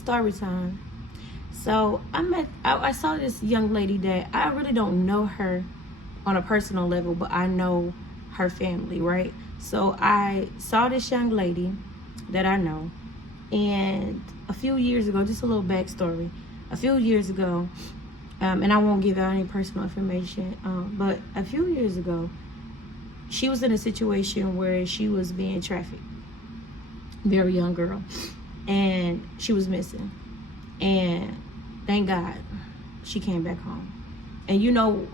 Story time. So I saw this young lady that I really don't know her on a personal level, but I know her family, right? So I saw this young lady that I know, and a few years ago, just a little backstory. A few years ago, and I won't give out any personal information, but a few years ago, she was in a situation where she was being trafficked. Very young girl, and she was missing. And thank God she came back home. And you know,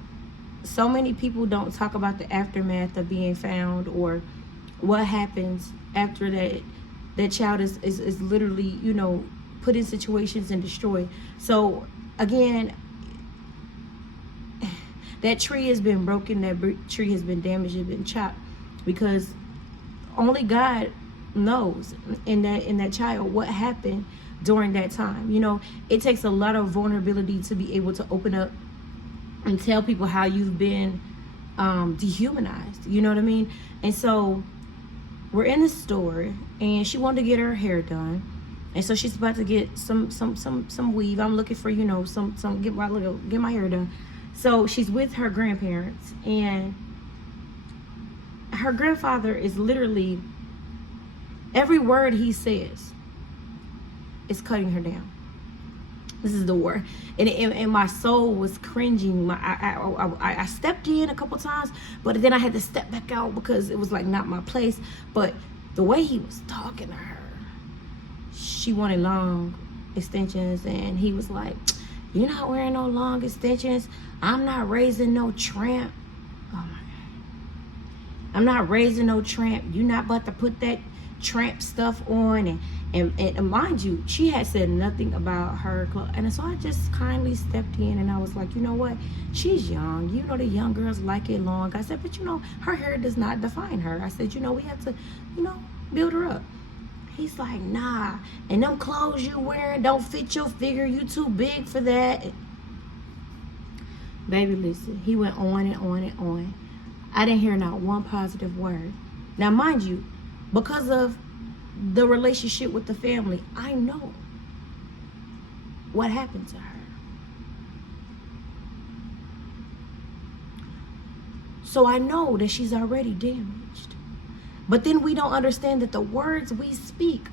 so many people don't talk about the aftermath of being found, or what happens after that child is literally, you know, put in situations and destroyed. So again, that tree has been broken, that tree has been damaged, it's been chopped, because only God knows in that child what happened during that time. You know, it takes a lot of vulnerability to be able to open up and tell people how you've been dehumanized. You know what I mean? And so we're in the store, and she wanted to get her hair done, and so she's about to get some weave. I'm looking for, you know, get my hair done. So she's with her grandparents, and her grandfather is literally, every word he says is cutting her down. This is the word, and my soul was cringing. I stepped in a couple times, but then I had to step back out because it was like not my place. But the way he was talking to her, she wanted long extensions, and he was like, "You're not wearing no long extensions. I'm not raising no tramp. Oh my God, I'm not raising no tramp. You're not about to put that tramp stuff on." And mind you, she had said nothing about her clothes. And so I just kindly stepped in, and I was like, you know what? She's young. You know, the young girls like it long. I said, but you know, her hair does not define her. I said, you know, we have to, you know, build her up. He's like, nah. And them clothes you wearing don't fit your figure. You too big for that. Baby, listen. He went on and on and on. I didn't hear not one positive word. Now, mind you, because of the relationship with the family, I know what happened to her. So I know that she's already damaged. But then we don't understand that the words we speak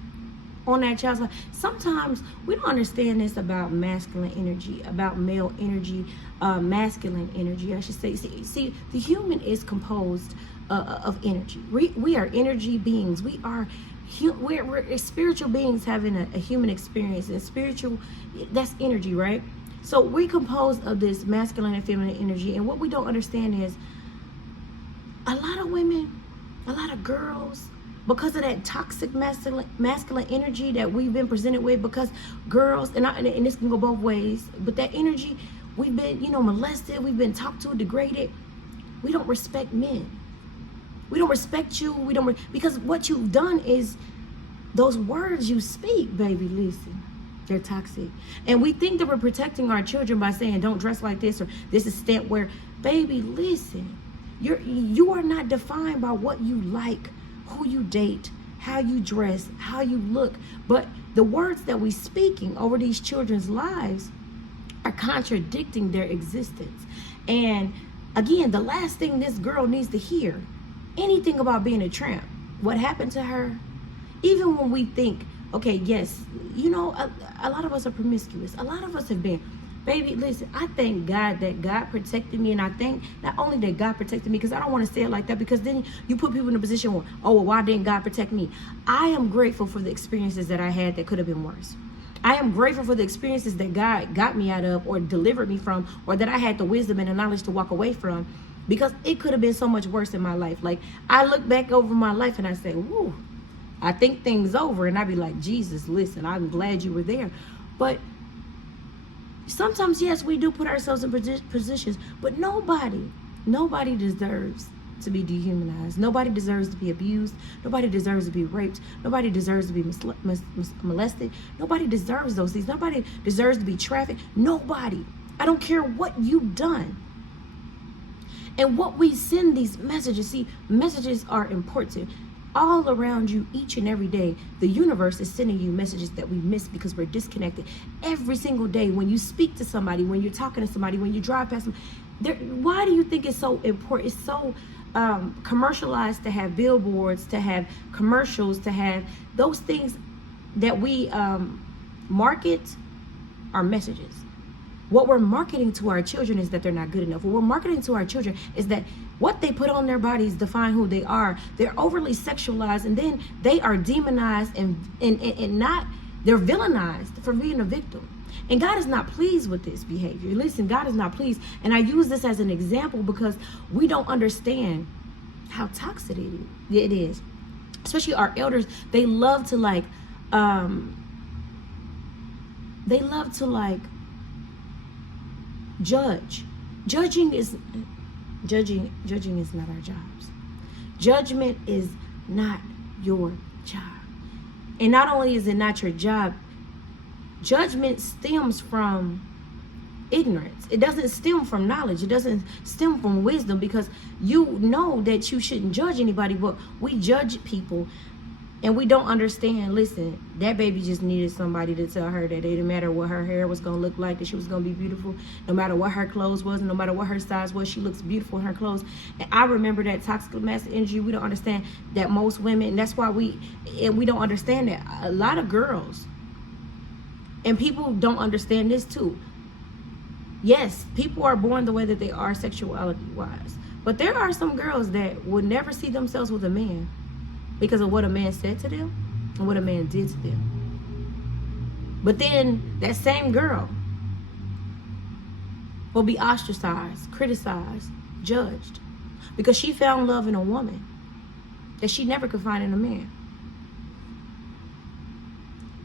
on that child's life, sometimes we don't understand this about masculine energy, about male energy, masculine energy, I should say. See, the human is composed of energy. We are energy beings. We're spiritual beings having a human experience, and spiritual, that's energy, right? So we're composed of this masculine and feminine energy, and what we don't understand is a lot of women, a lot of girls, because of that toxic masculine energy that we've been presented with, because girls, and this can go both ways, but that energy, we've been, you know, molested, we've been talked to, degraded. We don't respect men. We don't respect you. Because what you've done is, those words you speak, baby, listen, they're toxic. And we think that we're protecting our children by saying, don't dress like this, or this is stamp wear. Baby, listen, you are not defined by what you like, who you date, how you dress, how you look. But the words that we're speaking over these children's lives are contradicting their existence. And again, the last thing this girl needs to hear anything about being a tramp, what happened to her. Even when we think, okay, yes, you know, a lot of us are promiscuous. A lot of us have been. Baby, listen, I thank God that God protected me, and I thank not only that God protected me, because I don't want to say it like that, because then you put people in a position where, oh, well, why didn't God protect me? I am grateful for the experiences that I had that could have been worse. I am grateful for the experiences that God got me out of, or delivered me from, or that I had the wisdom and the knowledge to walk away from, because it could have been so much worse in my life. Like, I look back over my life and I say, woo, I think things over, and I be like, Jesus, listen, I'm glad you were there. But sometimes, yes, we do put ourselves in positions, but nobody deserves to be dehumanized. Nobody deserves to be abused. Nobody deserves to be raped. Nobody deserves to be molested. Nobody deserves those things. Nobody deserves to be trafficked. Nobody. I don't care what you've done. And what we send these messages, see, messages are important. all around you each and every day. The universe is sending you messages that we miss because we're disconnected. Every single day, when you speak to somebody, when you're talking to somebody, when you drive past them, why do you think it's so important? It's so commercialized to have billboards, to have commercials, to have those things that we market our messages. What we're marketing to our children is that they're not good enough. What we're marketing to our children is that what they put on their bodies define who they are. They're overly sexualized, and then they are demonized and not, they're villainized for being a victim. And God is not pleased with this behavior. Listen, God is not pleased. And I use this as an example because we don't understand how toxic it is. Especially our elders, they love to judge. Judging is not our jobs. Judgment is not your job. And not only is it not your job, judgment stems from ignorance. It doesn't stem from knowledge. It doesn't stem from wisdom, because you know that you shouldn't judge anybody, but we judge people and we don't understand. Listen, that baby just needed somebody to tell her that it didn't matter what her hair was going to look like, that she was going to be beautiful. No matter what her clothes was, no matter what her size was, she looks beautiful in her clothes. And I remember that toxic masculinity. We don't understand that most women, and that's why we don't understand that a lot of girls, and people don't understand this too. Yes, people are born the way that they are sexuality-wise. But there are some girls that would never see themselves with a man because of what a man said to them and what a man did to them. But then that same girl will be ostracized, criticized, judged, because she found love in a woman that she never could find in a man.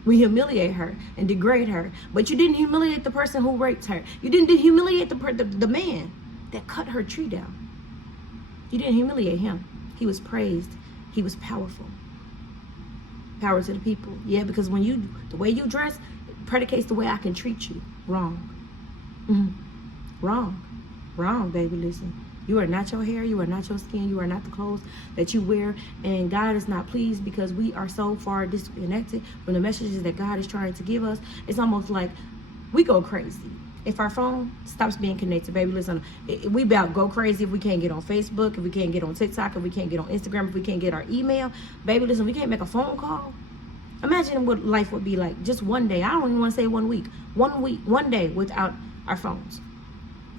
We humiliate her and degrade her. But you didn't humiliate the person who raped her. You didn't humiliate the man that cut her tree down. You didn't humiliate him. He was praised. He was powerful. Power to the people. Yeah, because when the way you dress predicates the way I can treat you. Wrong. Wrong, baby, listen. You are not your hair, you are not your skin, you are not the clothes that you wear. And God is not pleased because we are so far disconnected from the messages that God is trying to give us. It's almost like we go crazy if our phone stops being connected. Baby, listen, we about go crazy if we can't get on Facebook, if we can't get on TikTok, if we can't get on Instagram, if we can't get our email. Baby, listen, we can't make a phone call. Imagine what life would be like just one day. I don't even want to say 1 week. 1 week, 1 day without our phones.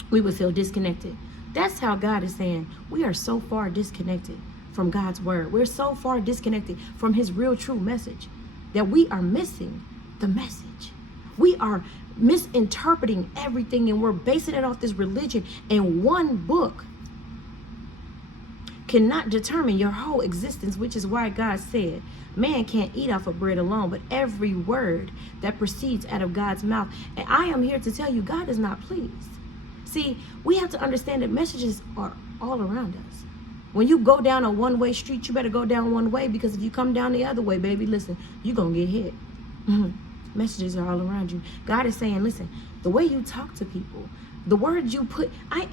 We would feel disconnected. That's how God is saying we are so far disconnected from God's word. We're so far disconnected from his real true message that we are missing the message. We are misinterpreting everything, and we're basing it off this religion. And one book cannot determine your whole existence, which is why God said man can't eat off of bread alone, but every word that proceeds out of God's mouth. And I am here to tell you, God is not pleased. See, we have to understand that messages are all around us. When you go down a one-way street, you better go down one way, because if you come down the other way, baby, listen, you're going to get hit. Messages are all around you. God is saying, listen, the way you talk to people, the words you put, I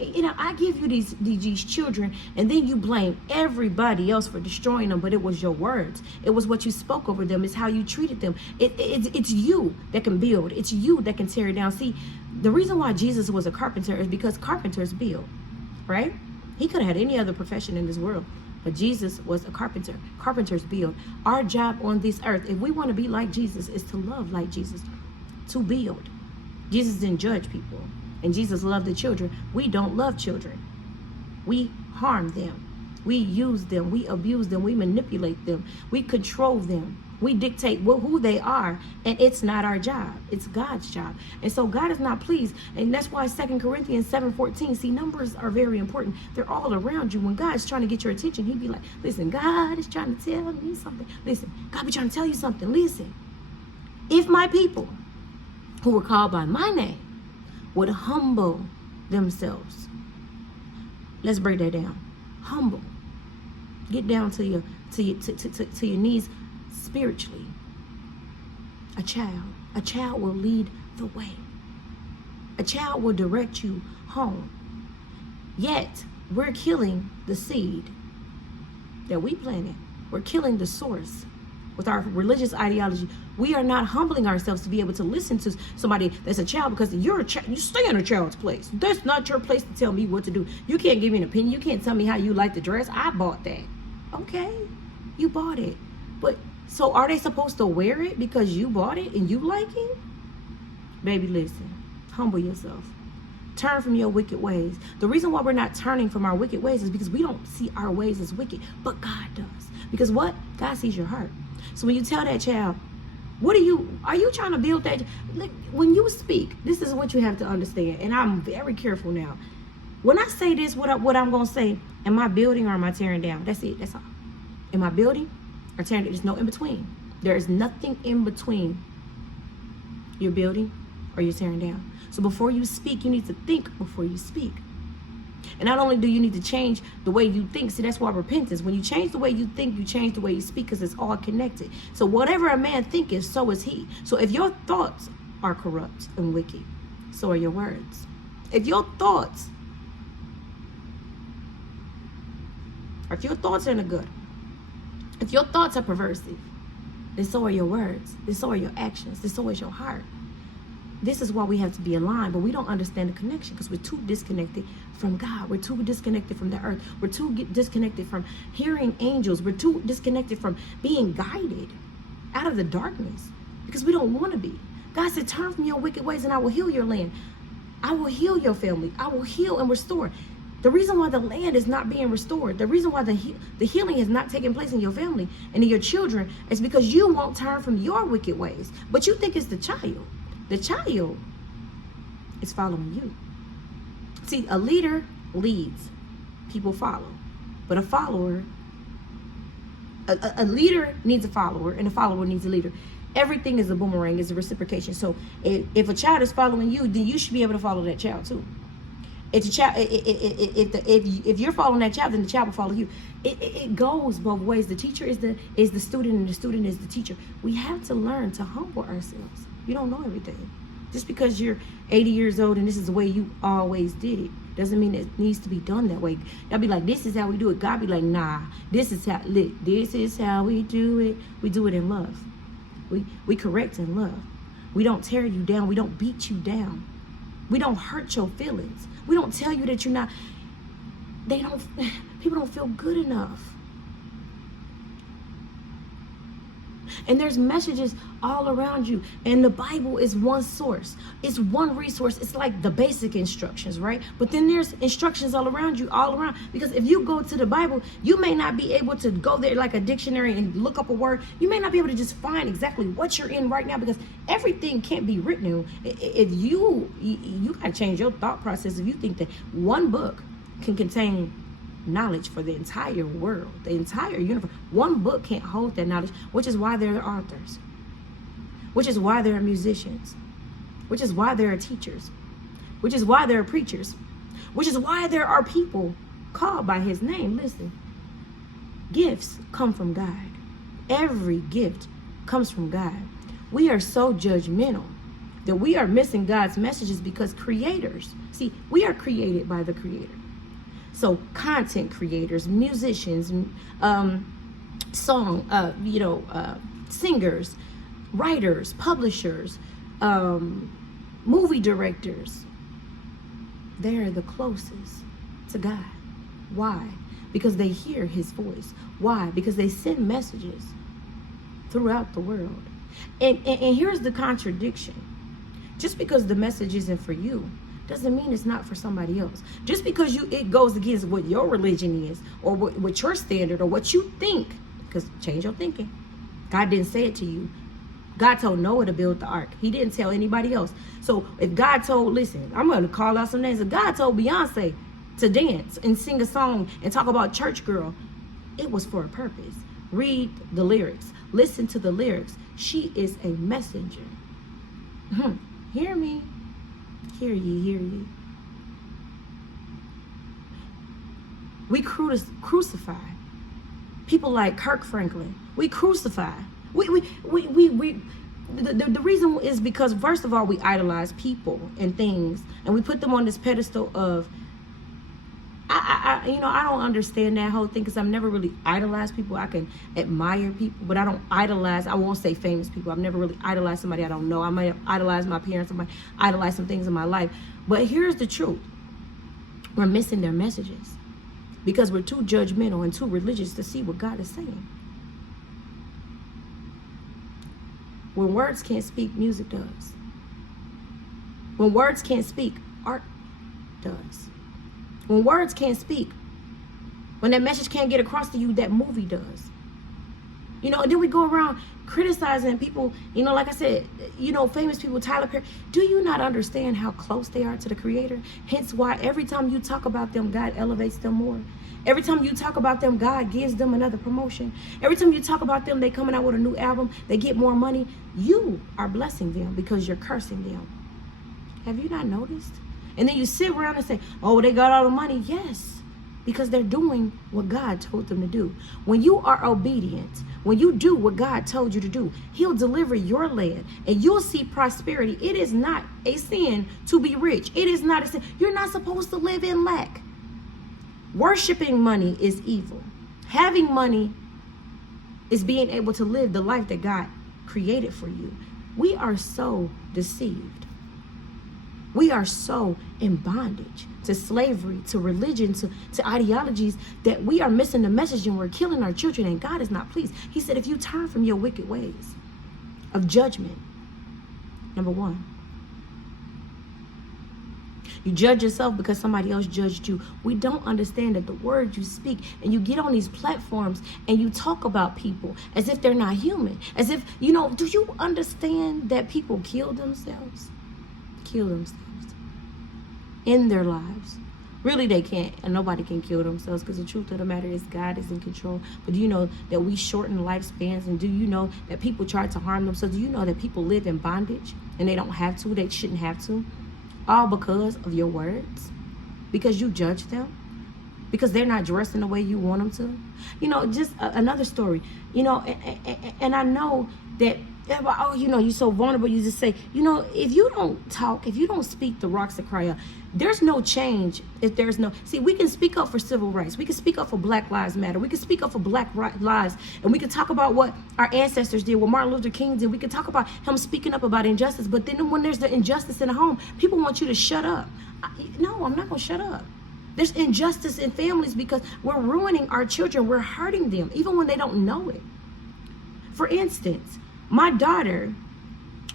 give you these children, and then you blame everybody else for destroying them, but it was your words. It was what you spoke over them. It's how you treated them. It's you that can build. It's you that can tear it down. See, the reason why Jesus was a carpenter is because carpenters build, right? He could have had any other profession in this world, but Jesus was a carpenter. Carpenters build. Our job on this earth, if we want to be like Jesus, is to love like Jesus, to build. Jesus didn't judge people, and Jesus loved the children. We don't love children. We harm them. We use them. We abuse them. We manipulate them. We control them. We dictate who they are, and it's not our job. It's God's job. And so God is not pleased. And that's why 2 Corinthians 7:14, see, numbers are very important. They're all around you. When God's trying to get your attention, he'd be like, listen, God is trying to tell me something. Listen, God be trying to tell you something. Listen, if my people who were called by my name would humble themselves. Let's break that down. Humble. Get down to your knees spiritually. A child will lead the way. A child will direct you home. Yet we're killing the seed that we planted. We're killing the source with our religious ideology. We are not humbling ourselves to be able to listen to somebody that's a child, because you're a child. You stay in a child's place. That's not your place to tell me what to do. You can't give me an opinion. You can't tell me how you like to dress. I bought that. Okay, you bought it. But so are they supposed to wear it because you bought it and you like it? Baby, listen. Humble yourself. Turn from your wicked ways. The reason why we're not turning from our wicked ways is because we don't see our ways as wicked, but God does. Because what? God sees your heart. So when you tell that child, are you trying to build that? Look, when you speak, this is what you have to understand. And I'm very careful now. When I say this, what I'm going to say, am I building or am I tearing down? That's it. That's all. Am I building or tearing down? There's no in between. There is nothing in between. You're building or you're tearing down. So before you speak, you need to think before you speak. And not only do you need to change the way you think, see, that's why repentance. When you change the way you think, you change the way you speak, because it's all connected. So whatever a man thinketh, so is he. So if your thoughts are corrupt and wicked, so are your words. If your thoughts are in the good, if your thoughts are perversive, then so are your words, then so are your actions, then so is your heart. This is why we have to be aligned, but we don't understand the connection because we're too disconnected from God. We're too disconnected from the earth. We're too disconnected from hearing angels. We're too disconnected from being guided out of the darkness because we don't want to be. God said, turn from your wicked ways and I will heal your land. I will heal your family. I will heal and restore. The reason why the land is not being restored, the reason why the healing has not taken place in your family and in your children is because you won't turn from your wicked ways. But you think it's the child. The child is following you. See, a leader leads, people follow. But a follower, a leader needs a follower, and a follower needs a leader. Everything is a boomerang, is a reciprocation. So if a child is following you, then you should be able to follow that child too. If you're following that child, then the child will follow you. It goes both ways. The teacher is the student, and the student is the teacher. We have to learn to humble ourselves. You don't know everything. Just because you're 80 years old and this is the way you always did it, doesn't mean it needs to be done that way. Y'all be like, this is how we do it. God be like, nah, this is how we do it. We do it in love. We correct in love. We don't tear you down. We don't beat you down. We don't hurt your feelings. We don't tell you that you're not, people don't feel good enough. And there's messages all around you. And the Bible is one source. It's one resource. It's like the basic instructions, right? But then there's instructions all around you, all around. Because if you go to the Bible, you may not be able to go there like a dictionary and look up a word. You may not be able to just find exactly what you're in right now because everything can't be written. If you got to change your thought process if you think that one book can contain knowledge for the entire world, the entire universe. One book can't hold that knowledge, which is why there are authors, which is why there are musicians, which is why there are teachers, which is why there are preachers, which is why there are people called by his name. Listen, gifts come from God. Every gift comes from God. We are so judgmental that we are missing God's messages because creators, see, we are created by the Creator. So content creators, musicians, singers, writers, publishers, movie directors, they're the closest to God. Why? Because they hear his voice. Why? Because they send messages throughout the world. And here's the contradiction. Just because the message isn't for you doesn't mean it's not for somebody else. Just because it goes against what your religion is or what your standard or what you think, because change your thinking. God didn't say it to you. God told Noah to build the ark. He didn't tell anybody else. So if God told, listen, I'm going to call out some names. If God told Beyonce to dance and sing a song and talk about church girl, it was for a purpose. Read the lyrics. Listen to the lyrics. She is a messenger. Hear me. Hear ye, hear ye. We crucify people like Kirk Franklin. We crucify. The reason is because, first of all, we idolize people and things, and we put them on this pedestal of I don't understand that whole thing because I've never really idolized people. I can admire people, but I don't idolize. I won't say famous people. I've never really idolized somebody I don't know. I might idolize my parents. I might idolize some things in my life. But here's the truth. We're missing their messages because we're too judgmental and too religious to see what God is saying. When words can't speak, music does. When words can't speak, art does. When words can't speak, when that message can't get across to you, that movie does. And then we go around criticizing people, like I said, famous people, Tyler Perry. Do you not understand how close they are to the Creator? Hence why every time you talk about them, God elevates them more. Every time you talk about them, God gives them another promotion. Every time you talk about them, they coming out with a new album, they get more money. You are blessing them because you're cursing them. Have you not noticed? And then you sit around and say, oh, they got all the money. Yes, because they're doing what God told them to do. When you are obedient, when you do what God told you to do, He'll deliver your land and you'll see prosperity. It is not a sin to be rich. It is not a sin. You're not supposed to live in lack. Worshiping money is evil. Having money is being able to live the life that God created for you. We are so deceived. We are so in bondage to slavery, to religion, to ideologies that we are missing the message and we're killing our children and God is not pleased. He said, if you turn from your wicked ways of judgment, number one, you judge yourself because somebody else judged you. We don't understand that the words you speak, and you get on these platforms and you talk about people as if they're not human, as if, do you understand that people kill themselves in their lives? Really, they can't, and nobody can kill themselves because the truth of the matter is God is in control. But do you know that we shorten lifespans? And do you know that people try to harm themselves? Do you know that people live in bondage and they don't have to, they shouldn't have to? All because of your words, because you judge them, because they're not dressed in the way you want them to. Just another story, and I know that, oh, you're so vulnerable. You just say, if you don't talk, if you don't speak, the rocks that cry out. There's no change if there's no, see, we can speak up for civil rights. We can speak up for Black Lives Matter. We can speak up for Black lives. And we can talk about what our ancestors did, what Martin Luther King did. We can talk about him speaking up about injustice. But then when there's the injustice in the home, people want you to shut up. No, I'm not going to shut up. There's injustice in families because we're ruining our children. We're hurting them, even when they don't know it. For instance, my daughter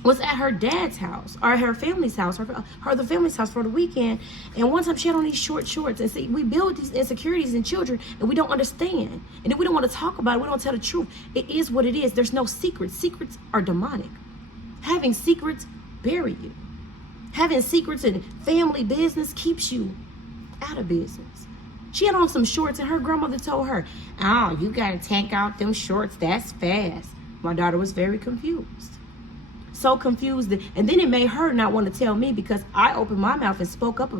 was at her dad's house, or her family's house, the family's house for the weekend. And one time she had on these short shorts. And see, we build these insecurities in children and we don't understand. And then we don't want to talk about it. We don't tell the truth. It is what it is. There's no secrets. Secrets are demonic. Having secrets bury you. Having secrets in family business keeps you out of business. She had on some shorts and her grandmother told her, oh, you got to take out them shorts. That's fast. My daughter was very confused. So confused, and then it made her not want to tell me because I opened my mouth and spoke up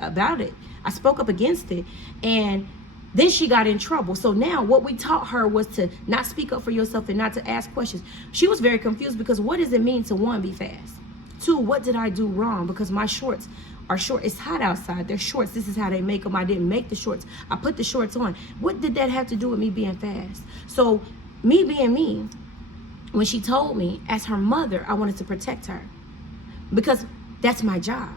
about it. I spoke up against it, and then she got in trouble. So now what we taught her was to not speak up for yourself and not to ask questions. She was very confused because what does it mean to, one, be fast? Two, what did I do wrong? Because my shorts are short. It's hot outside. They're shorts. This is how they make them. I didn't make the shorts. I put the shorts on. What did that have to do with me being fast? So me being me, when she told me, as her mother, I wanted to protect her because that's my job.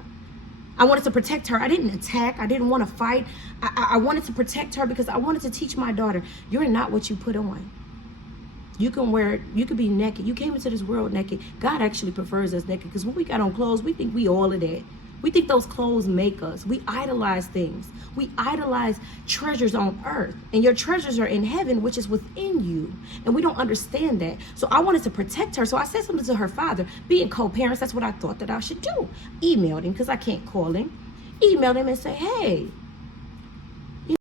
I wanted to protect her. I didn't attack. I didn't want to fight. I wanted to protect her because I wanted to teach my daughter, you're not what you put on. You can wear, you could be naked. You came into this world naked. God actually prefers us naked because when we got on clothes, we think we all of that. We think those clothes make us. We idolize things. We idolize treasures on earth. And your treasures are in heaven, which is within you. And we don't understand that. So I wanted to protect her. So I said something to her father. Being co-parents, that's what I thought that I should do. Emailed him, because I can't call him. Emailed him and say, hey,